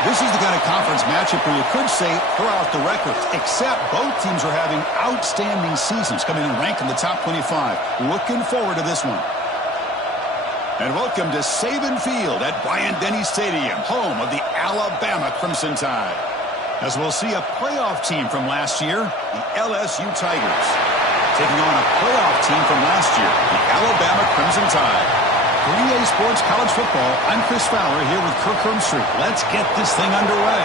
This is the kind of conference matchup where you could say throw out the records, except both teams are having outstanding seasons, coming in ranked in the top 25. Looking forward to this one. And welcome to Saban Field at Bryant-Denny Stadium, home of the Alabama Crimson Tide. As we'll see a playoff team from last year, the LSU Tigers, taking on a playoff team from last year, the Alabama Crimson Tide. For EA Sports College Football, I'm Chris Fowler here with Kirk Herbstreit. Let's get this thing underway.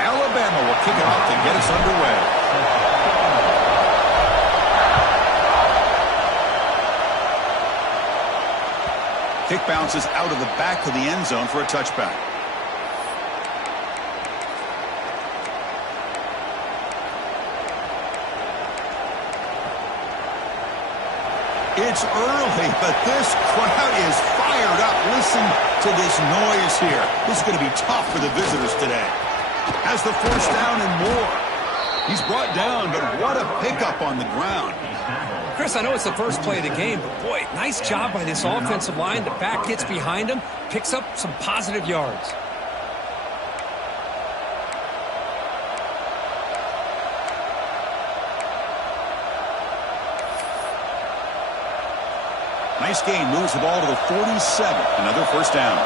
Alabama will kick it off to get us underway. Kick bounces out of the back of the end zone for a touchback. It's early, but this crowd is fired up. Listen to this noise here. This is going to be tough for the visitors today. Has the first down and more. He's brought down, but what a pickup on the ground. Chris, I know it's the first play of the game, but boy, nice job by this offensive line. The back gets behind him, picks up some positive yards. Nice gain, moves the ball to the 47. Another first down.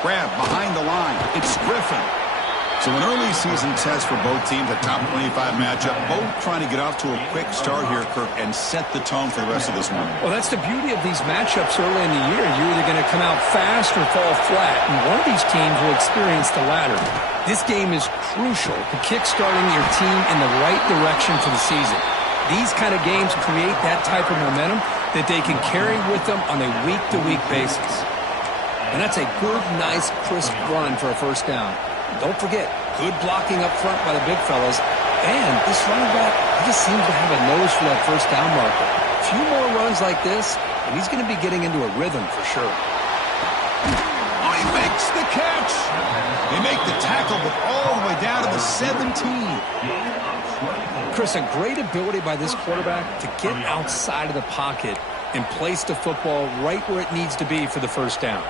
Grab behind the line. It's Griffin. So an early season test for both teams, a top 25 matchup. Both trying to get off to a quick start here, Kirk, and set the tone for the rest of this one. Well, that's the beauty of these matchups early in the year. You're either going to come out fast or fall flat, and one of these teams will experience the latter. This game is crucial to kick-starting your team in the right direction for the season. These kind of games create that type of momentum that they can carry with them on a week-to-week basis. And that's a good, nice, crisp run for a first down. Don't forget, good blocking up front by the big fellas. And this running back, he just seems to have a nose for that first down marker. A few more runs like this, and he's going to be getting into a rhythm for sure. Oh, he makes the catch. They make the tackle, but all the way down to the 17. Chris, a great ability by this quarterback to get outside of the pocket and place the football right where it needs to be for the first down.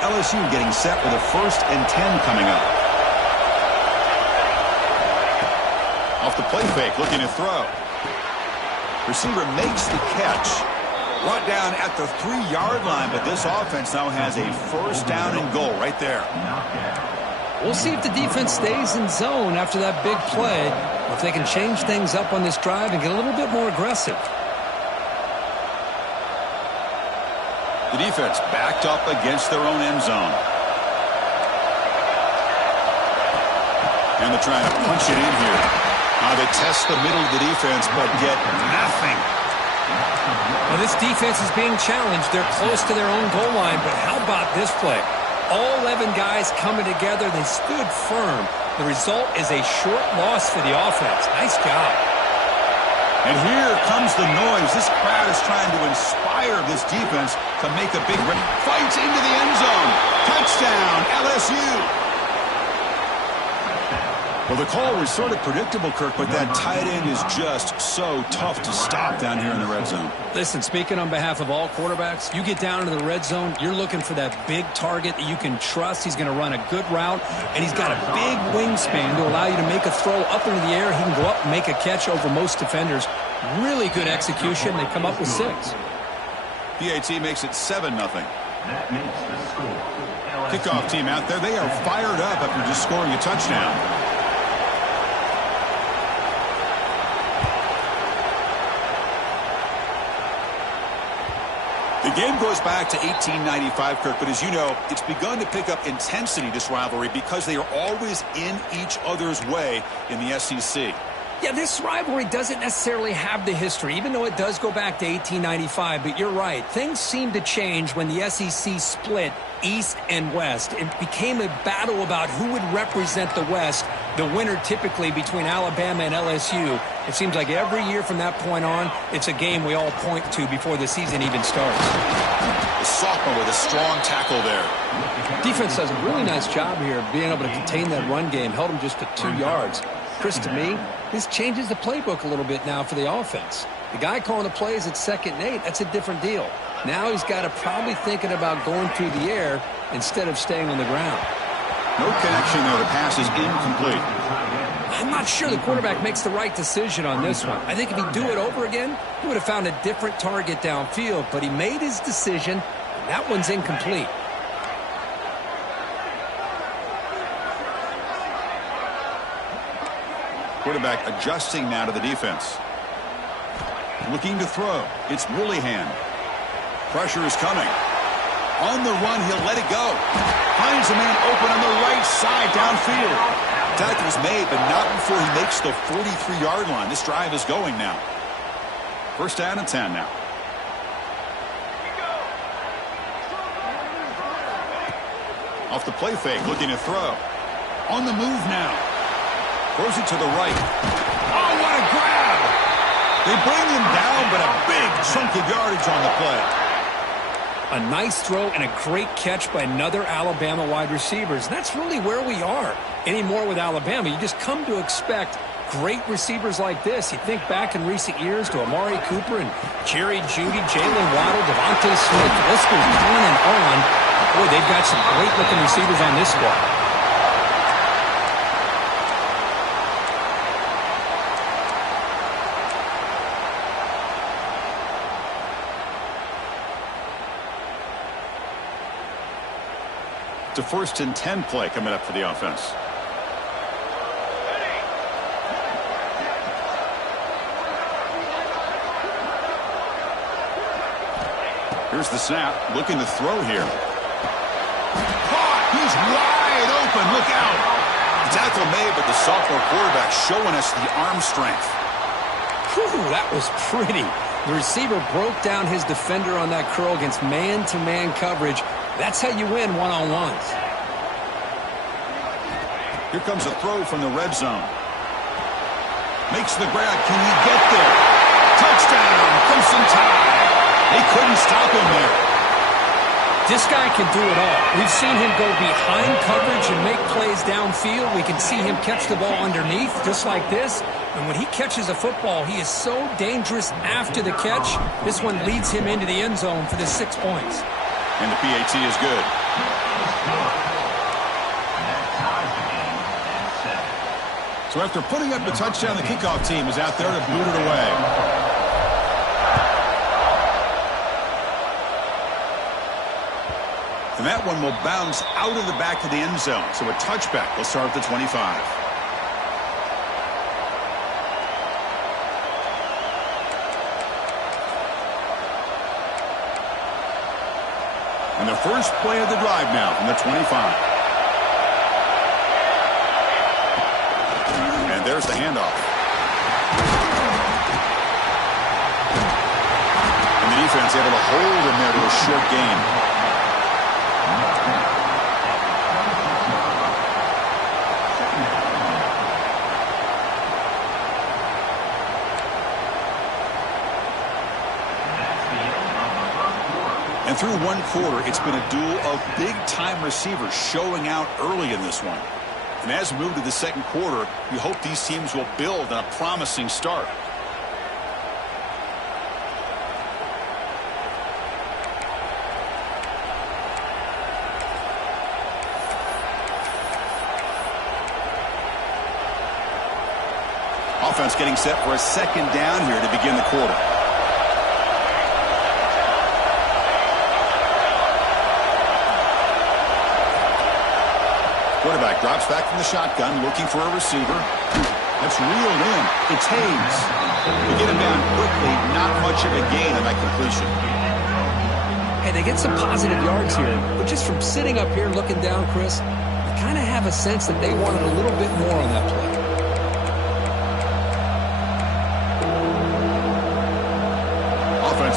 LSU getting set with a 1st and 10 coming up. Off the play fake, looking to throw. Receiver makes the catch. Brought down at the 3-yard line, but this offense now has a first down and goal right there. We'll see if the defense stays in zone after that big play, or if they can change things up on this drive and get a little bit more aggressive. The defense backed up against their own end zone. And they're trying to punch it in here. They test the middle of the defense, but get nothing. Well, this defense is being challenged. They're close to their own goal line, but how about this play? All 11 guys coming together. They stood firm. The result is a short loss for the offense. Nice job. And here comes the noise. This crowd is trying to inspire this defense to make a big run. Fights into the end zone. Touchdown, LSU. Well, the call was sort of predictable, Kirk, but that tight end is just so tough to stop down here in the red zone. Listen, speaking on behalf of all quarterbacks, you get down into the red zone, you're looking for that big target that you can trust. He's going to run a good route, and he's got a big wingspan to allow you to make a throw up into the air. He can go up and make a catch over most defenders. Really good execution. They come up with 6. PAT makes it 7-0. Kickoff team out there. They are fired up after just scoring a touchdown. The game goes back to 1895, Kirk, but as you know, it's begun to pick up intensity, this rivalry, because they are always in each other's way in the SEC. Yeah, this rivalry doesn't necessarily have the history, even though it does go back to 1895. But you're right. Things seem to change when the SEC split East and West. It became a battle about who would represent the West, the winner typically between Alabama and LSU. It seems like every year from that point on, it's a game we all point to before the season even starts. The sophomore with a strong tackle there. Defense does a really nice job here of being able to contain that run game, held them just to 2 yards. Chris, to me, this changes the playbook a little bit now for the offense. The guy calling the plays at 2nd and 8, that's a different deal. Now he's got to probably thinking about going through the air instead of staying on the ground. No connection there. The pass is incomplete. I'm not sure the quarterback makes the right decision on this one. I think if he'd do it over again, he would have found a different target downfield, but he made his decision, and that one's incomplete. Quarterback adjusting now to the defense. Looking to throw. It's Woolihan. Pressure is coming. On the run, he'll let it go. Finds a man open on the right side downfield. Tackle's made, but not before he makes the 43-yard line. This drive is going now. 1st down and 10 now. Off the play fake, looking to throw. On the move now. Throws it to the right. Oh, what a grab! They bring him down, but a big chunk of yardage on the play. A nice throw and a great catch by another Alabama wide receivers. That's really where we are anymore with Alabama. You just come to expect great receivers like this. You think back in recent years to Amari Cooper and Jerry Jeudy, Jalen Waddle, Devontae Smith. The list goes on and on. Boy, they've got some great-looking receivers on this squad. It's a 1st and 10 play coming up for the offense. Here's the snap. Looking to throw here. Caught. He's wide open. Look out. The tackle made, but the sophomore quarterback showing us the arm strength. Whew, that was pretty. The receiver broke down his defender on that curl against man-to-man coverage. That's how you win one-on-ones. Here comes a throw from the red zone. Makes the grab. Can he get there? Touchdown, Crimson Tide. They couldn't stop him there. This guy can do it all. We've seen him go behind coverage and make plays downfield. We can see him catch the ball underneath, just like this. And when he catches a football, he is so dangerous after the catch. This one leads him into the end zone for the 6 points. And the PAT is good. So after putting up the touchdown, the kickoff team is out there to boot it away. And that one will bounce out of the back of the end zone. So a touchback will start at the 25. And the first play of the drive now from the 25. And there's the handoff. And the defense able to hold him there to a short gain. And through one quarter, it's been a duel of big-time receivers showing out early in this one. And as we move to the second quarter, we hope these teams will build on a promising start. Offense getting set for a second down here to begin the quarter. Quarterback drops back from the shotgun, looking for a receiver. That's reeled in. It's Hayes. They get him down quickly. Not much of a gain on that completion. Hey, they get some positive yards here, but just from sitting up here looking down, Chris, you kind of have a sense that they wanted a little bit more on that play.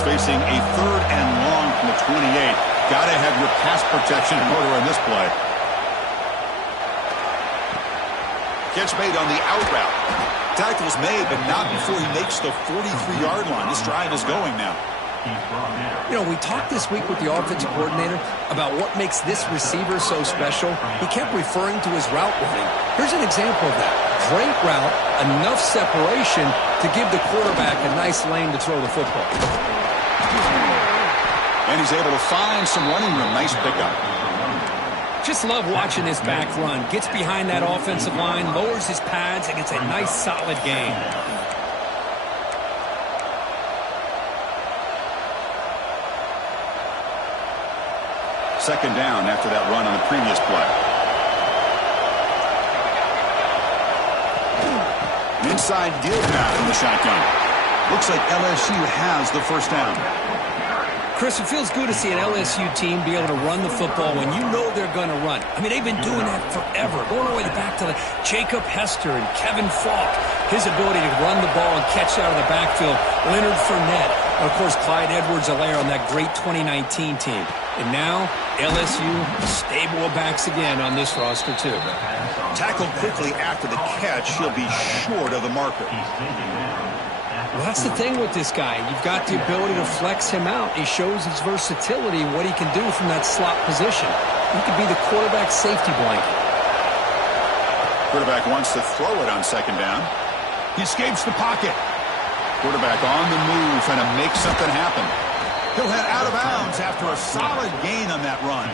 facing a 3rd and long from the 28. Got to have your pass protection in order in this play. Catch made on the out route. Tackle's made, but not before he makes the 43-yard line. This drive is going now. You know, we talked this week with the offensive coordinator about what makes this receiver so special. He kept referring to his route running. Here's an example of that. Great route, enough separation to give the quarterback a nice lane to throw the football. And he's able to find some running room. Nice pickup. Just love watching this back run. Gets behind that offensive line, lowers his pads, and gets a nice solid gain. 2nd down after that run on the previous play. An inside deal now from the shotgun. Looks like LSU has the 1st down. Chris, it feels good to see an LSU team be able to run the football when you know they're going to run. I mean, they've been doing that forever, going all the way back to Jacob Hester and Kevin Falk. His ability to run the ball and catch out of the backfield. Leonard Fournette. And, of course, Clyde Edwards-Helaire on that great 2019 team. And now, LSU, stable of backs again on this roster, too. Tackled quickly after the catch. He'll be short of the marker. Well, that's the thing with this guy. You've got the ability to flex him out. He shows his versatility and what he can do from that slot position. He could be the quarterback's safety blanket. Quarterback wants to throw it on 2nd down. He escapes the pocket. Quarterback on the move, trying to make something happen. He'll head out of bounds after a solid gain on that run.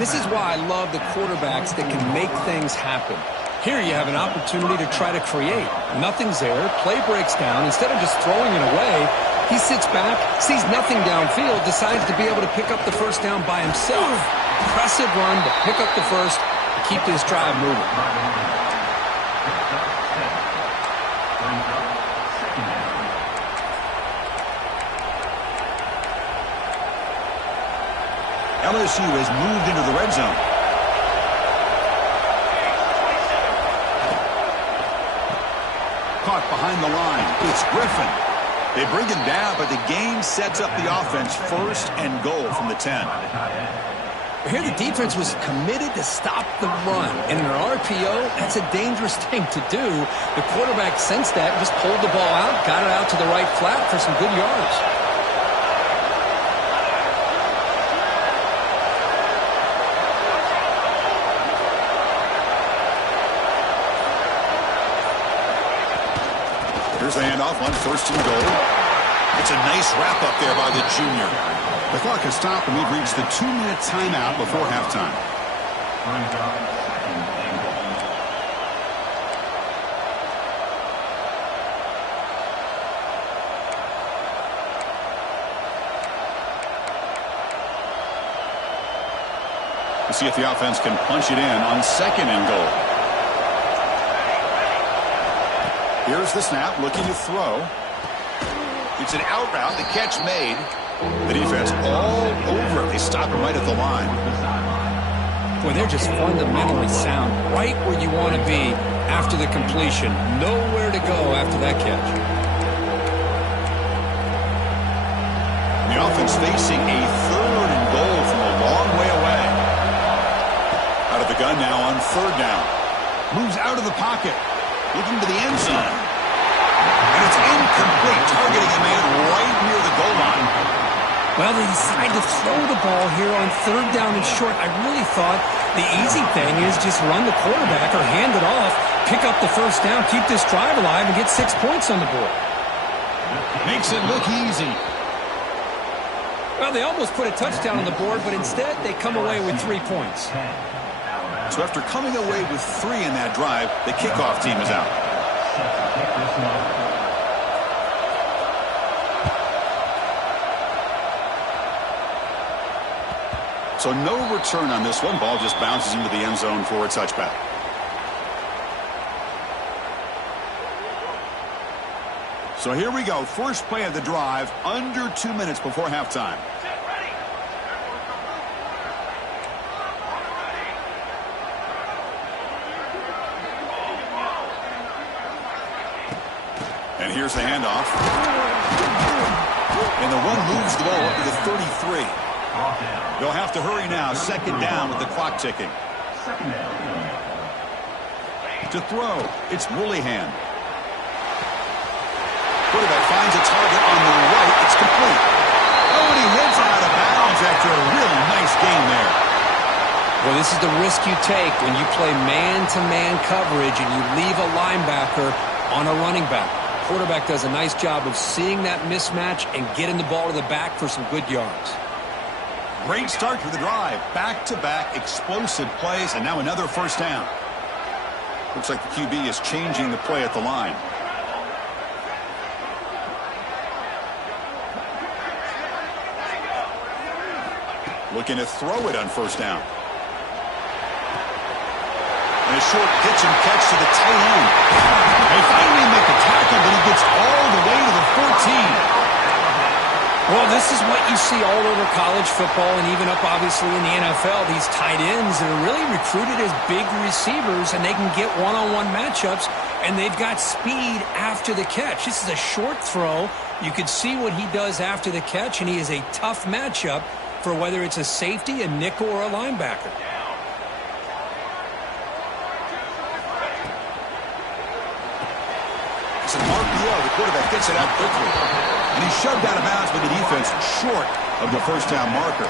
This is why I love the quarterbacks that can make things happen. Here you have an opportunity to try to create. Nothing's there. Play breaks down. Instead of just throwing it away, he sits back, sees nothing downfield, decides to be able to pick up the 1st down by himself. Impressive run to pick up the 1st to keep this drive moving. LSU has moved into the red zone. Caught behind the line. It's Griffin. They bring him down, but the gain sets up the offense 1st and goal from the 10. Here the defense was committed to stop the run. And in an RPO, that's a dangerous thing to do. The quarterback sensed that, just pulled the ball out, got it out to the right flat for some good yards. Here's the handoff on 1st and goal. It's a nice wrap-up there by the junior. The clock has stopped, and we've reached the 2-minute timeout before halftime. We'll see if the offense can punch it in on 2nd and goal. Here's the snap, looking to throw. It's an out route, the catch made. The defense all over it. They stop him right at the line. Boy, they're just fundamentally sound, right where you want to be after the completion. Nowhere to go after that catch. The offense facing a 3rd and goal from a long way away. Out of the gun now on 3rd down. Moves out of the pocket. Looking to the end zone. And it's incomplete, targeting a man right near the goal line. Well, they decide to throw the ball here on 3rd down and short. I really thought the easy thing is just run the quarterback or hand it off, pick up the 1st down, keep this drive alive, and get 6 points on the board. Makes it look easy. Well, they almost put a touchdown on the board, but instead they come away with 3 points. So after coming away with 3 in that drive, the kickoff team is out. So no return on this one. Ball just bounces into the end zone for a touchback. So here we go. First play of the drive, under 2 minutes before halftime. And here's the handoff. And the one moves the ball up to the 33. They'll have to hurry now. Second down with the clock ticking. To throw, it's Woolihan. Quarterback finds a target on the right. It's complete. Oh, and he hits it out of bounds after a really nice game there. Well, this is the risk you take when you play man-to-man coverage and you leave a linebacker on a running back. Quarterback does a nice job of seeing that mismatch and getting the ball to the back for some good yards. Great start to the drive. Back-to-back explosive plays, and now another first down. Looks like the QB is changing the play at the line. Looking to throw it on first down. And a short pitch and catch to the tight end. They finally make a tackle, but he gets all the way to the 14. Well, this is what you see all over college football and even up, obviously, in the NFL. These tight ends that are really recruited as big receivers, and they can get one-on-one matchups, and they've got speed after the catch. This is a short throw. You can see what he does after the catch, and he is a tough matchup for whether it's a safety, a nickel, or a linebacker. It's an RPO. The quarterback gets it out quickly. And he's shoved out of bounds by the defense short of the first down marker.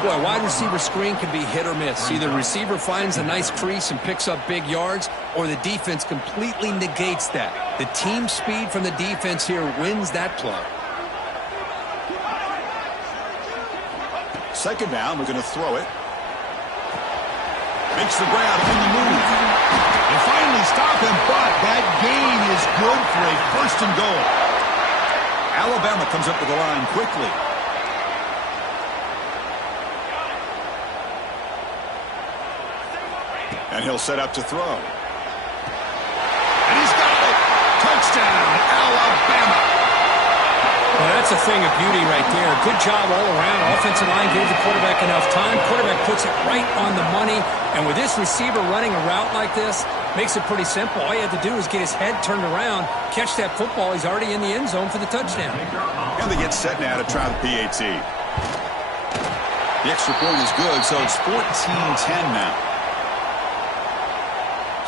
Boy, wide receiver screen can be hit or miss. Either the receiver finds a nice crease and picks up big yards, or the defense completely negates that. The team speed from the defense here wins that play. Second down, we're going to throw it. Makes the grab on the move. And finally stop him, but that gain is good for a first and goal. Alabama comes up to the line quickly. And he'll set up to throw. And he's got it. Touchdown, Alabama. Well, that's a thing of beauty right there. Good job all around. Offensive line gave the quarterback enough time. Quarterback puts it right on the money. And with this receiver running a route like this, makes it pretty simple. All you have to do is get his head turned around, catch that football. He's already in the end zone for the touchdown. And they get set now to try the PAT. The extra point is good, so it's 14-10 now.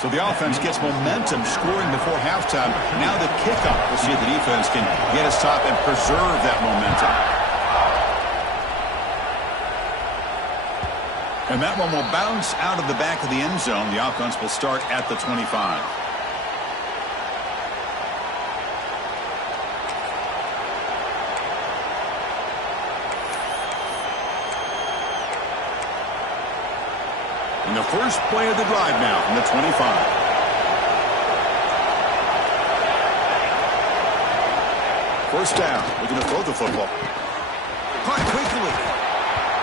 So the offense gets momentum scoring before halftime. Now the kickoff. We'll see if the defense can get us top and preserve that momentum. And that one will bounce out of the back of the end zone. The offense will start at the 25. And the first play of the drive now from the 25. First down. We're going to throw the football. Caught quickly.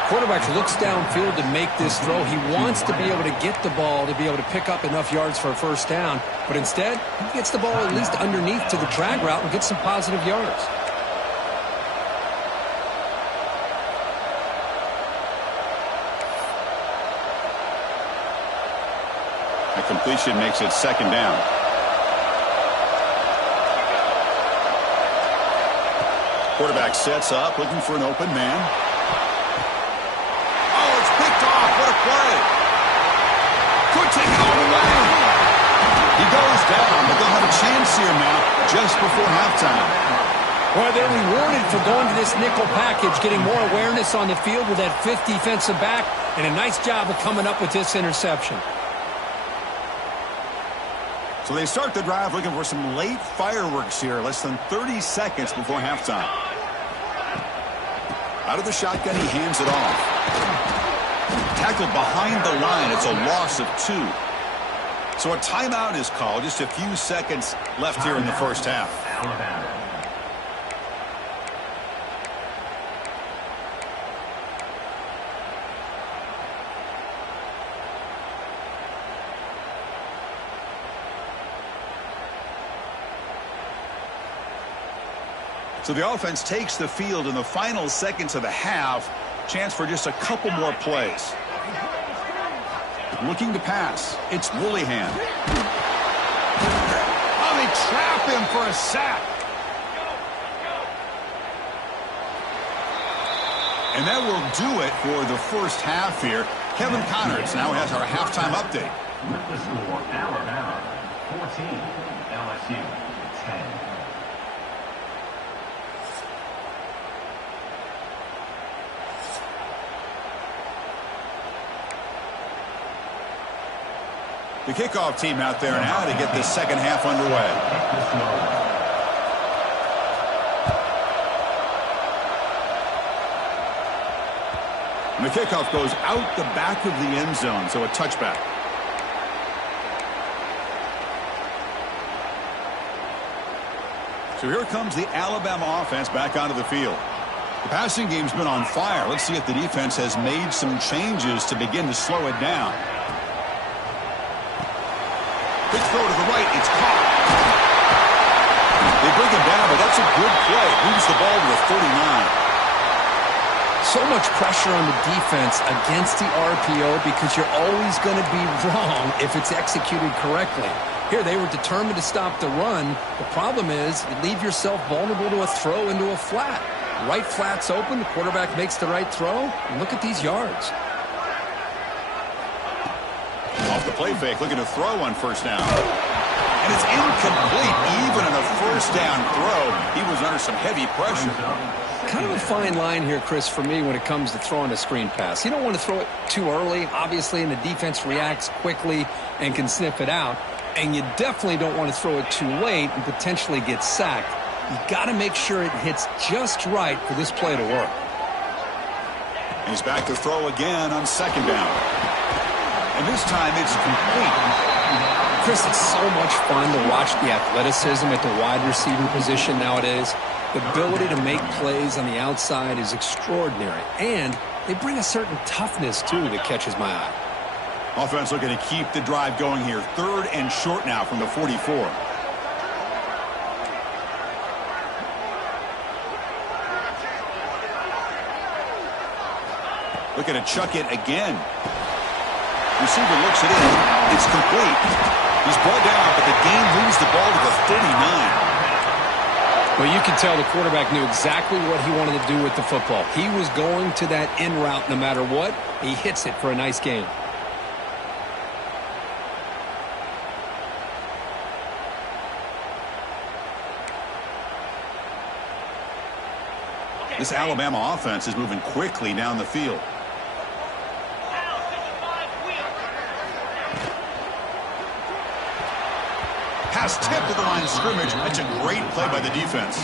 Quarterback looks downfield to make this throw. He wants to be able to get the ball to be able to pick up enough yards for a first down. But instead, he gets the ball at least underneath to the drag route and gets some positive yards. A completion makes it second down. Quarterback sets up, looking for an open man. Oh, it's picked off. What a play. Could take it all the way. He goes down, but they'll have a chance here now just before halftime. Well, they're rewarded for going to this nickel package, getting more awareness on the field with that fifth defensive back, and a nice job of coming up with this interception. So they start the drive looking for some late fireworks here, less than 30 seconds before halftime. Out of the shotgun, he hands it off. Tackled behind the line. It's a loss of 2. So a timeout is called. Just a few seconds left here in the first half. So the offense takes the field in the final seconds of the half. Chance for just a couple more plays. Looking to pass. It's Woolihan. Oh, they trap him for a sack. And that will do it for the first half here. Kevin Connors now has our halftime update. With the score, Alabama 14, LSU 10. The kickoff team out there now to get this second half underway. And the kickoff goes out the back of the end zone, so a touchback. So here comes the Alabama offense back onto the field. The passing game's been on fire. Let's see if the defense has made some changes to begin to slow it down. Quick throw to the right. It's caught. They bring him down, but that's a good play. Moves the ball to the 39. So much pressure on the defense against the RPO because you're always going to be wrong if it's executed correctly. Here, they were determined to stop the run. The problem is you leave yourself vulnerable to a throw into a flat. Right flat's open. The quarterback makes the right throw. And look at these yards. Off the play fake, looking to throw on first down. And it's incomplete. Even in a first down throw, he was under some heavy pressure. Kind of a fine line here, Chris, for me when it comes to throwing a screen pass. You don't want to throw it too early, obviously, and the defense reacts quickly and can sniff it out. And you definitely don't want to throw it too late and potentially get sacked. You got to make sure it hits just right for this play to work. And he's back to throw again on second down. And this time it's complete. Chris, it's so much fun to watch the athleticism at the wide receiver position nowadays. The ability to make plays on the outside is extraordinary. And they bring a certain toughness, too, that catches my eye. Offense looking to keep the drive going here. 3rd and short now from the 44. Looking to chuck it again. Receiver looks it in. It's complete. He's brought down, but the game moves the ball to the 39. Well, you can tell the quarterback knew exactly what he wanted to do with the football. He was going to that in route no matter what. He hits it for a nice gain. This Alabama offense is moving quickly down the field. Pass tipped to the line of scrimmage. That's a great play by the defense.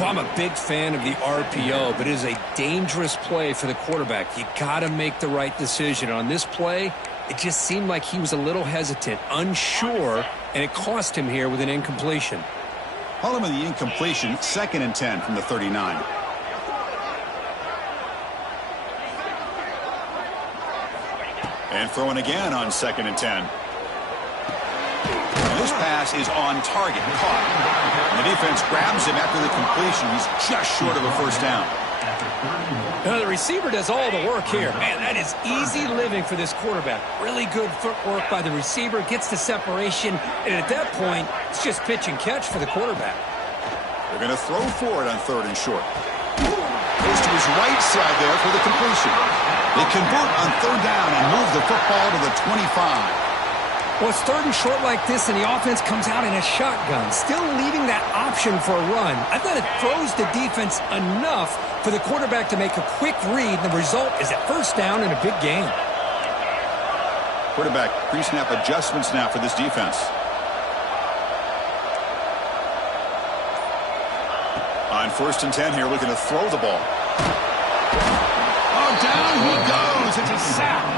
Well, I'm a big fan of the RPO, but it is a dangerous play for the quarterback. You got to make the right decision. On this play, it just seemed like he was a little hesitant, unsure, and it cost him here with an incompletion. Following the incompletion, 2nd and 10 from the 39. And throwing again on 2nd and 10. And this pass is on target, caught. And the defense grabs him after the completion. He's just short of a first down. Now, the receiver does all the work here. Man, that is easy living for this quarterback. Really good footwork by the receiver, gets the separation, and at that point, it's just pitch and catch for the quarterback. They're going to throw for it on 3rd and short. Goes to his right side there for the completion. They convert on 3rd down and move the football to the 25. Well, it's 3rd and short like this, and the offense comes out in a shotgun, still leaving that option for a run. I thought it throws the defense enough for the quarterback to make a quick read, and the result is a first down and a big gain. Quarterback pre-snap adjustments now for this defense. On 1st and 10 here, looking to throw the ball. Oh, down he goes. It's a sack.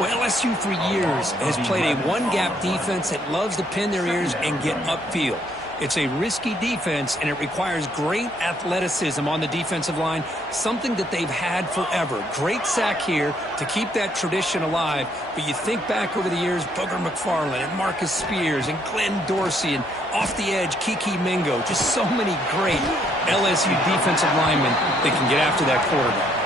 Well, LSU for years has played a one-gap defense that loves to pin their ears and get upfield. It's a risky defense, and it requires great athleticism on the defensive line, something that they've had forever. Great sack here to keep that tradition alive. But you think back over the years, Booger McFarland and Marcus Spears and Glenn Dorsey and off the edge, Kiki Mingo. Just so many great LSU defensive linemen that can get after that quarterback.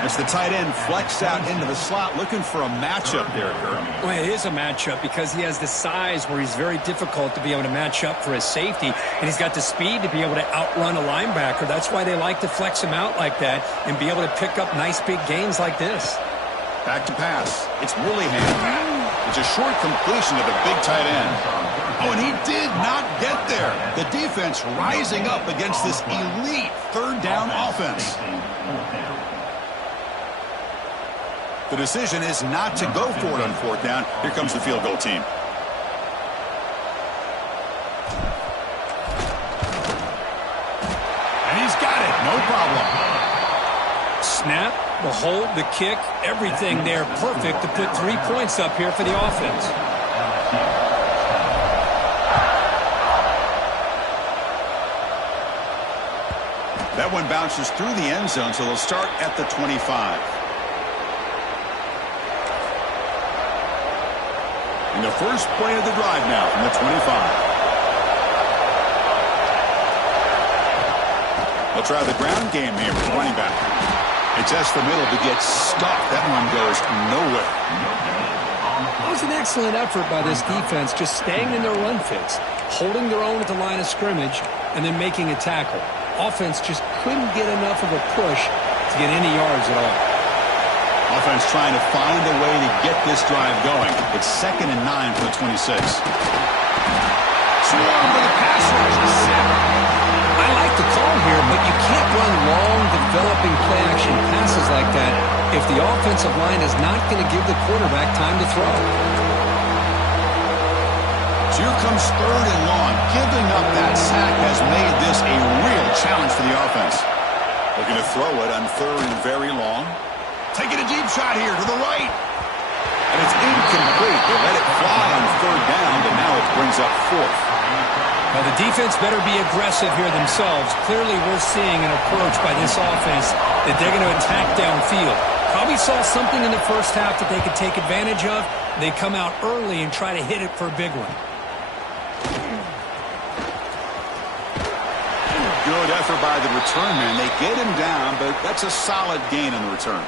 As the tight end flexed out into the slot, looking for a matchup there, Kurt. Well, it is a matchup because he has the size where he's very difficult to be able to match up for his safety, and he's got the speed to be able to outrun a linebacker. That's why they like to flex him out like that and be able to pick up nice big gains like this. Back to pass. It's Willingham. It's a short completion to the big tight end. Oh, and he did not get there. The defense rising up against this elite third down offense. The decision is not to go for it on fourth down. Here comes the field goal team. And he's got it. No problem. Snap, the hold, the kick, everything there perfect to put 3 points up here for the offense. That one bounces through the end zone, so they'll start at the 25. And the first play of the drive now from the 25. They'll try the ground game here with the running back. It's S the middle to get stuck. That one goes nowhere. That was an excellent effort by this defense, just staying in their run fits, holding their own at the line of scrimmage, and then making a tackle. Offense just couldn't get enough of a push to get any yards at all. Offense trying to find a way to get this drive going. It's 2nd and 9 for the 26. Swarm with a pass rush. I like the call here, but you can't run long, developing play-action passes like that if the offensive line is not going to give the quarterback time to throw. So here comes 3rd and long. Giving up that sack has made this a real challenge for the offense. Looking to throw it on 3rd and very long. Taking a deep shot here to the right. And it's incomplete. They let it fly on 3rd down, but now it brings up 4th. Well, the defense better be aggressive here themselves. Clearly, we're seeing an approach by this offense that they're going to attack downfield. Probably saw something in the first half that they could take advantage of. They come out early and try to hit it for a big one. Good effort by the return man. They get him down, but that's a solid gain on the return.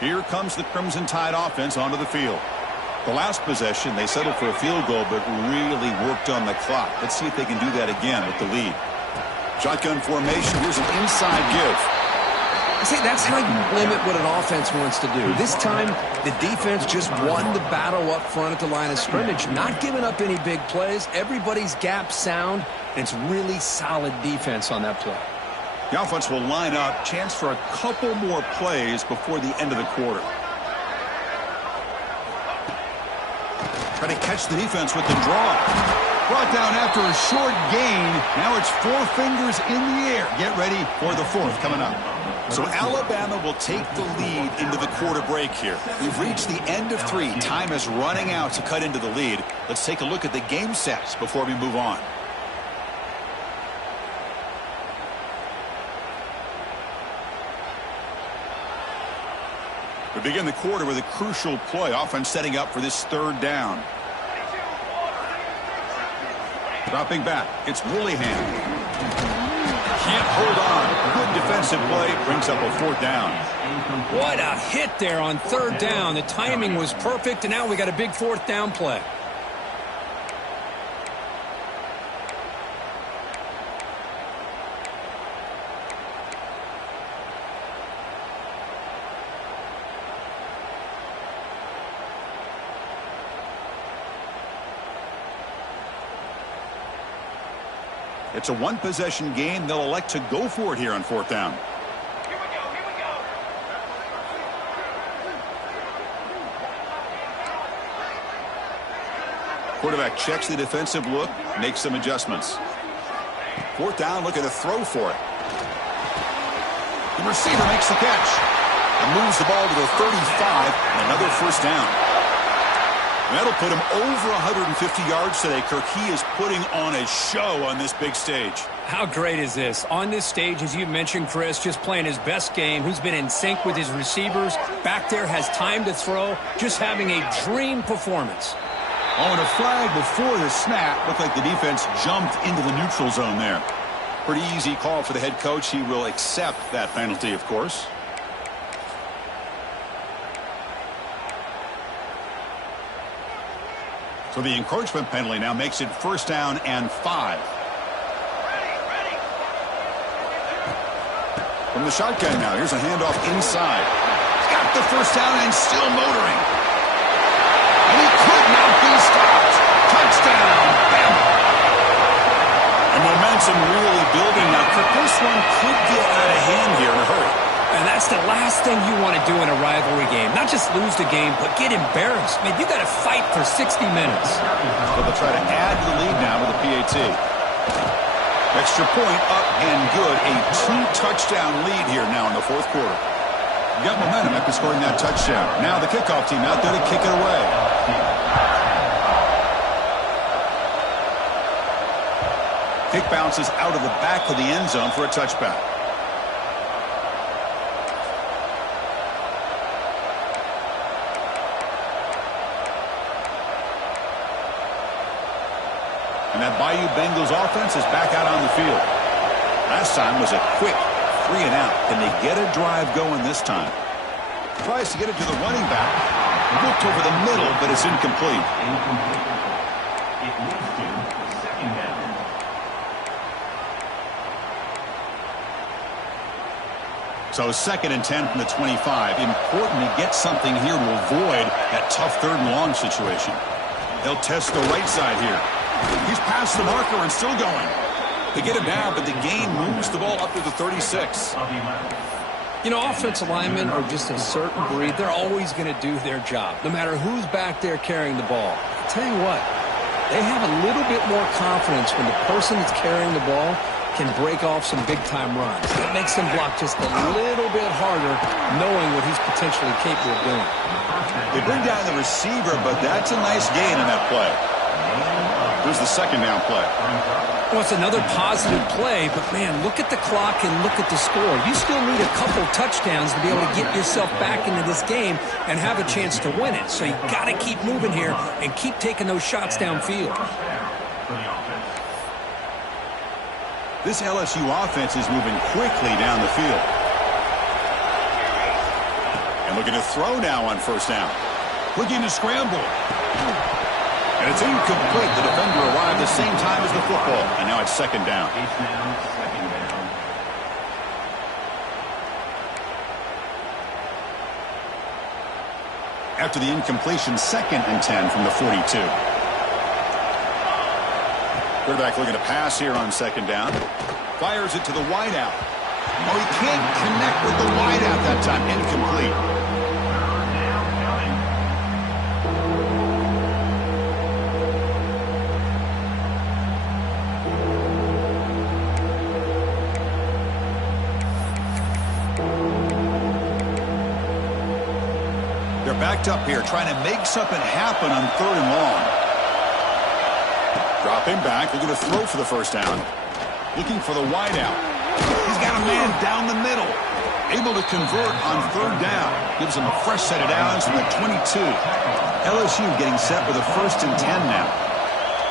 Here comes the Crimson Tide offense onto the field. The last possession, they settled for a field goal, but really worked on the clock. Let's see if they can do that again with the lead. Shotgun formation. Here's an inside give. I say that's how you limit what an offense wants to do. This time, the defense just won the battle up front at the line of scrimmage, not giving up any big plays. Everybody's gap sound, and it's really solid defense on that play. The offense will line up. Chance for a couple more plays before the end of the quarter. Try to catch the defense with the draw. Brought down after a short gain. Now it's 4 fingers in the air. Get ready for the 4th coming up. So Alabama will take the lead into the quarter break here. We've reached the end of 3. Time is running out to cut into the lead. Let's take a look at the game sets before we move on. We begin the quarter with a crucial play. Offense setting up for this 3rd down. Dropping back. It's Willingham. Can't hold on. Good defensive play. Brings up a 4th down. What a hit there on 3rd down. The timing was perfect, and now we got a big 4th down play. It's a 1-possession game. They'll elect to go for it here on 4th down. Here we go. Quarterback checks the defensive look, makes some adjustments. 4th down, looking to throw for it. The receiver makes the catch and moves the ball to the 35, and another 1st down. That'll put him over 150 yards today, Kirk. He is putting on a show on this big stage. How great is this? On this stage, as you mentioned, Chris, just playing his best game. Who's been in sync with his receivers. Back there, has time to throw. Just having a dream performance. Oh, and a flag before the snap. Looked like the defense jumped into the neutral zone there. Pretty easy call for the head coach. He will accept that penalty, of course. So the encroachment penalty now makes it 1st down and 5. From the shotgun now, here's a handoff inside. He's got the 1st down and still motoring. And he could not be stopped. Touchdown, Bama. And momentum really building now. This one could get out of hand here in a hurry. And that's the last thing you want to do in a rivalry game. Not just lose the game, but get embarrassed. Man, you got to fight for 60 minutes. So they'll try to add to the lead now with a PAT. Extra point up and good. A 2-touchdown lead here now in the 4th quarter. You got momentum after scoring that touchdown. Now the kickoff team out there to kick it away. Kick bounces out of the back of the end zone for a touchback. And that Bayou Bengals offense is back out on the field. Last time was a quick 3 and out. Can they get a drive going this time? Tries to get it to the running back. Looked over the middle, but it's incomplete. It leads to 2nd down. So 2nd and 10 from the 25. Important to get something here to avoid that tough 3rd and long situation. They'll test the right side here. He's past the marker and still going. They get him down, but the gain moves the ball up to the 36. You know, offensive linemen are just a certain breed. They're always going to do their job, no matter who's back there carrying the ball. I'll tell you what, they have a little bit more confidence when the person that's carrying the ball can break off some big-time runs. It makes them block just a little bit harder, knowing what he's potentially capable of doing. They bring down the receiver, but that's a nice gain in that play. Here's the 2nd down play. Well, it's another positive play, but, man, look at the clock and look at the score. You still need a couple touchdowns to be able to get yourself back into this game and have a chance to win it. So you got to keep moving here and keep taking those shots downfield. This LSU offense is moving quickly down the field. And looking to throw now on 1st down. Looking to scramble. And it's incomplete. The defender arrived the same time as the football. And now it's 2nd down. It's now 2nd down. After the incompletion, 2nd and 10 from the 42. Quarterback looking to pass here on 2nd down. Fires it to the wideout. Oh, he can't connect with the wideout that time. Incomplete. They're backed up here, trying to make something happen on 3rd and long. Dropping back, looking to throw for the 1st down. Looking for the wideout. He's got a man down the middle. Able to convert on 3rd down. Gives him a fresh set of downs from the 22. LSU getting set with a 1st and 10 now.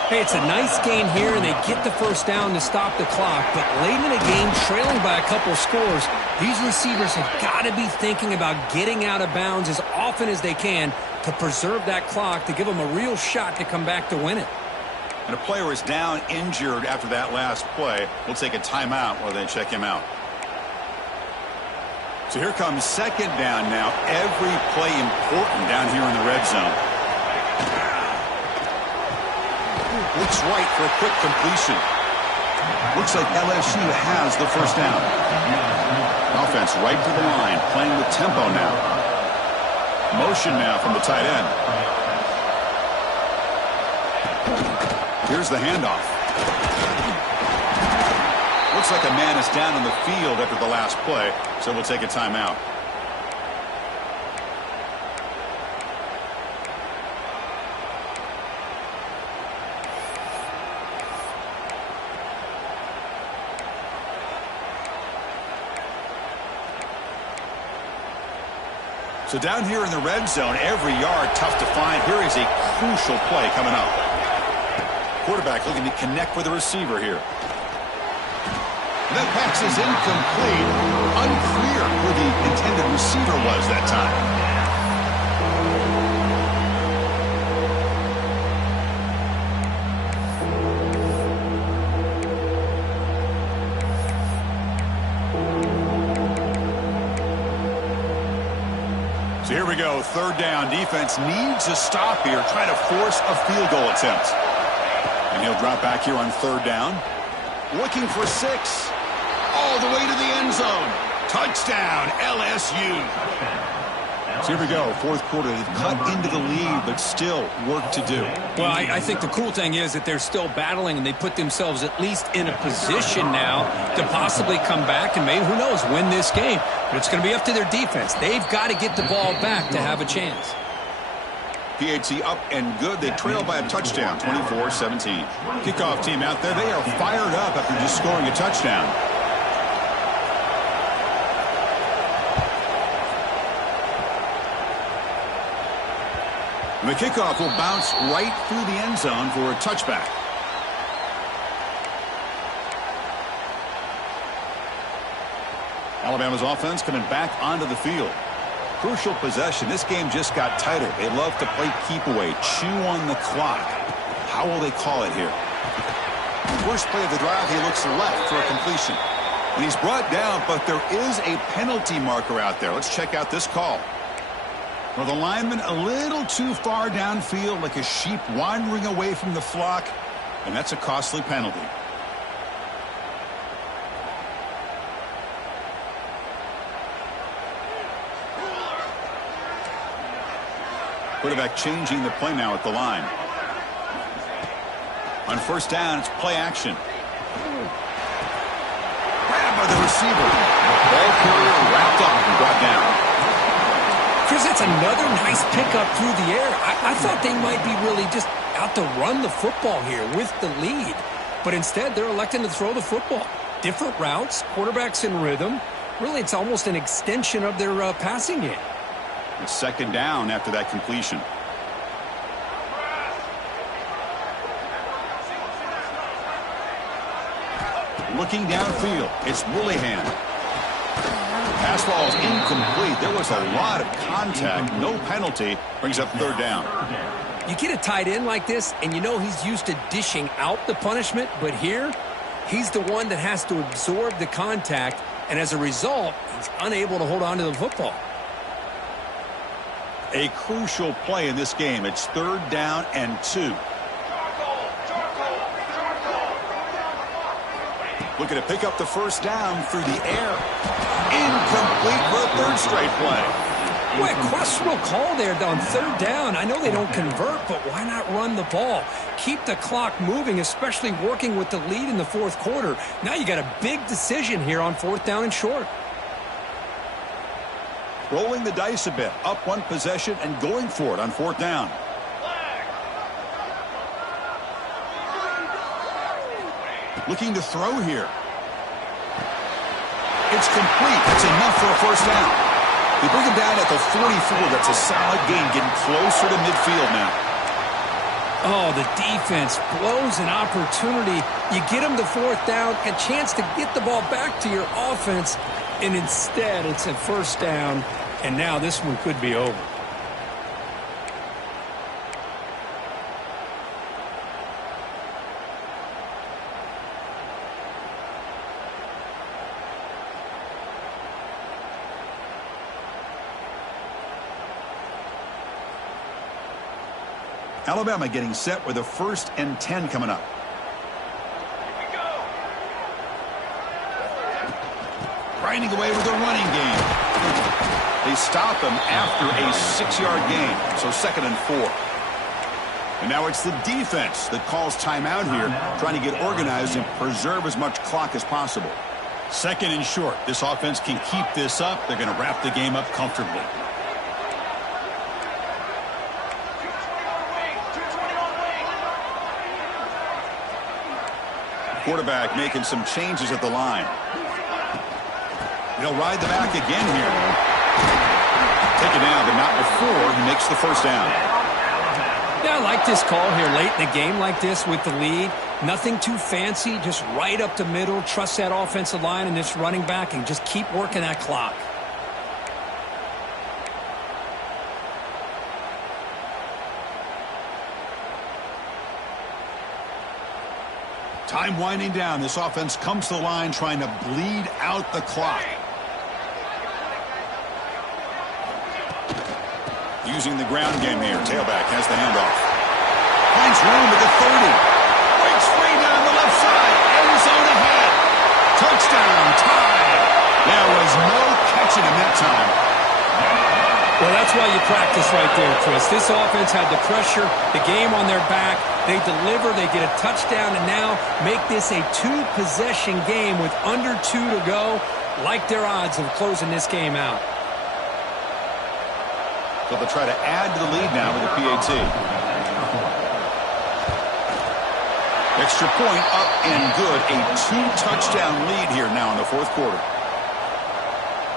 Hey, it's a nice gain here, and they get the 1st down to stop the clock. But late in the game, trailing by a couple scores, these receivers have got to be thinking about getting out of bounds as often as they can to preserve that clock, to give them a real shot to come back to win it. And a player is down injured after that last play. We'll take a timeout while they check him out. So here comes 2nd down now. Every play important down here in the red zone. Looks right for a quick completion. Looks like LSU has the 1st down. Offense right to the line, playing with tempo now. Motion now from the tight end. Here's the handoff. Looks like a man is down in the field after the last play, so we'll take a timeout. So down here in the red zone, every yard tough to find. Here is a crucial play coming up. Quarterback looking to connect with the receiver here. The pass is incomplete. Unclear who the intended receiver was that time. So here we go, third down. Defense needs a stop here, trying to force a field goal attempt. And he'll drop back here on third down. Looking for 6. All the way to the end zone. Touchdown, LSU. So here we go, fourth quarter. They've cut into the lead, but still work to do. Well, I think the cool thing is that they're still battling, and they put themselves at least in a position now to possibly come back and maybe, who knows, win this game. But it's going to be up to their defense. They've got to get the ball back to have a chance. PAT up and good. They trail by a touchdown, 24-17. Kickoff team out there. They are fired up after just scoring a touchdown. The kickoff will bounce right through the end zone for a touchback. Alabama's offense coming back onto the field. Crucial possession. This game just got tighter. They love to play keep away, chew on the clock. How will they call it here? First play of the drive, he looks left for a completion. And he's brought down, but there is a penalty marker out there. Let's check out this call. Well, the lineman a little too far downfield, like a sheep wandering away from the flock, and that's a costly penalty. Quarterback changing the play now at the line. On first down, it's play action. Grabbed by the receiver. Ball carrier wrapped up and brought down. Chris, that's another nice pickup through the air. I thought they might be really just out to run the football here with the lead. But instead, they're electing to throw the football. Different routes, quarterbacks in rhythm. Really, it's almost an extension of their passing game. It's second down after that completion. Looking downfield, it's Willihan. Pass ball is incomplete. There was a lot of contact. No penalty. Brings up third down. You get a tight end like this, and you know he's used to dishing out the punishment. But here, he's the one that has to absorb the contact. And as a result, he's unable to hold on to the football. A crucial play in this game. It's third down and 2. Looking to pick up the first down through the air. Incomplete for a third straight play. Boy, a questionable call there on third down. I know they don't convert, but why not run the ball? Keep the clock moving, especially working with the lead in the fourth quarter. Now you got a big decision here on fourth down and short. Rolling the dice a bit. Up one possession and going for it on fourth down. Looking to throw here. It's complete. That's enough for a first down. They bring him down at the 44. That's a solid gain, getting closer to midfield now. Oh, the defense blows an opportunity. You get them to fourth down, a chance to get the ball back to your offense, and instead it's a first down, and now this one could be over. Alabama getting set with a 1st and 10 coming up. Grinding away with a running game. They stop him after a 6-yard gain, so 2nd and 4. And now it's the defense that calls timeout here, trying to get organized and preserve as much clock as possible. 2nd and short. This offense can keep this up. They're going to wrap the game up comfortably. Quarterback making some changes at the line. They'll ride the back again here. Take it down, but not before he makes the first down. Yeah, I like this call here late in the game like this with the lead. Nothing too fancy, just right up the middle. Trust that offensive line and this running back and just keep working that clock. Time winding down. This offense comes to the line trying to bleed out the clock. Using the ground game here. Tailback has the handoff. Finds room at the 30. Breaks free down the left side. End zone ahead. Touchdown. Tied. There was no catching him that time. Well, that's why you practice right there, Chris. This offense had the pressure, the game on their back. They deliver, they get a touchdown, and now make this a two-possession game with under 2 to go. Like their odds of closing this game out. So they'll try to add to the lead now with the PAT. Extra point up and good. A 2-touchdown lead here now in the fourth quarter.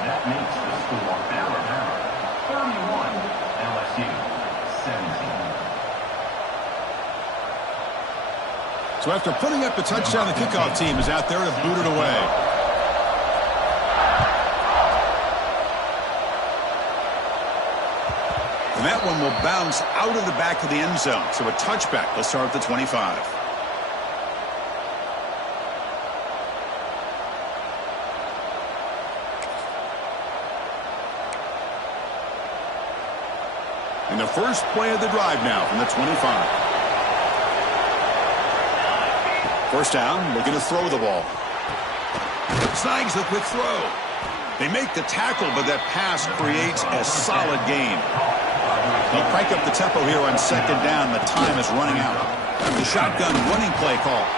That makes the score Alabama 31, LSU 17. So after putting up the touchdown, the kickoff team is out there to boot it away. And that one will bounce out of the back of the end zone. So a touchback. Let's start at the 25. And the first play of the drive now from the 25. First down, looking to throw the ball. Snags the quick throw. They make the tackle, but that pass creates a solid gain. They'll crank up the tempo here on second down. The time is running out. The shotgun running play call.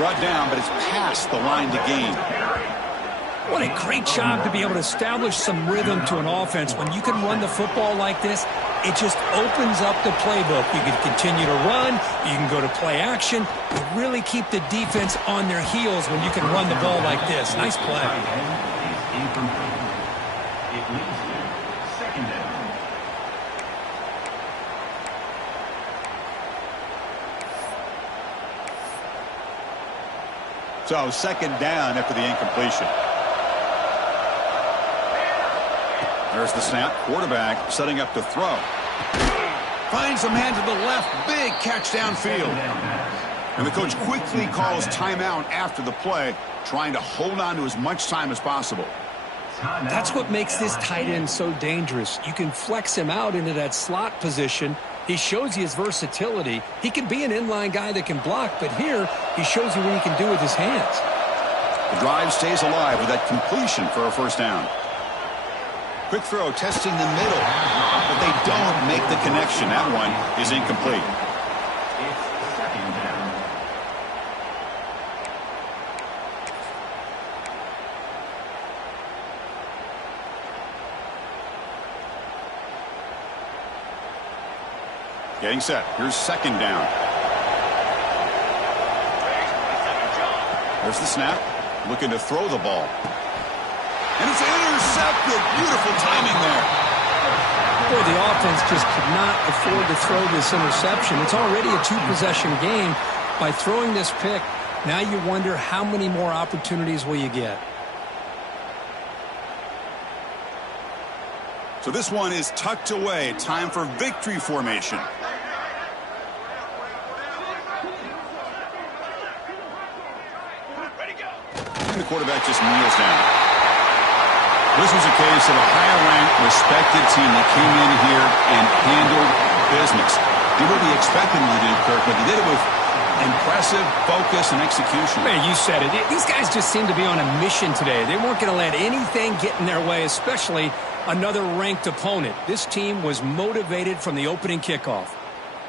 Brought down, but it's past the line to gain. What a great job to be able to establish some rhythm to an offense. When you can run the football like this, it just opens up the playbook. You can continue to run. You can go to play action. You really keep the defense on their heels when you can run the ball like this. Nice play. It leads to second down. So second down after the incompletion. There's the snap. Quarterback setting up to throw. Finds a man to the left. Big catch downfield. And the coach quickly calls timeout after the play, trying to hold on to as much time as possible. That's what makes this tight end so dangerous. You can flex him out into that slot position. He shows you his versatility. He can be an inline guy that can block, but here he shows you what he can do with his hands. The drive stays alive with that completion for a first down. Quick throw testing the middle, but they don't make the connection. That one is incomplete. It's second down. Getting set. Here's second down. There's the snap. Looking to throw the ball. And it's intercepted. Beautiful timing there. Boy, the offense just could not afford to throw this interception. It's already a two-possession game. By throwing this pick, now you wonder how many more opportunities will you get. So this one is tucked away. Time for victory formation. And the quarterback just kneels down. This was a case of a higher-ranked, respected team that came in here and handled business. Did what we expected them to do, Kirk, but they did it with impressive focus and execution. Man, you said it. These guys just seem to be on a mission today. They weren't going to let anything get in their way, especially another ranked opponent. This team was motivated from the opening kickoff.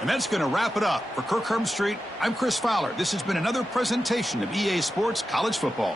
And that's going to wrap it up. For Kirk Herbstreit, I'm Chris Fowler. This has been another presentation of EA Sports College Football.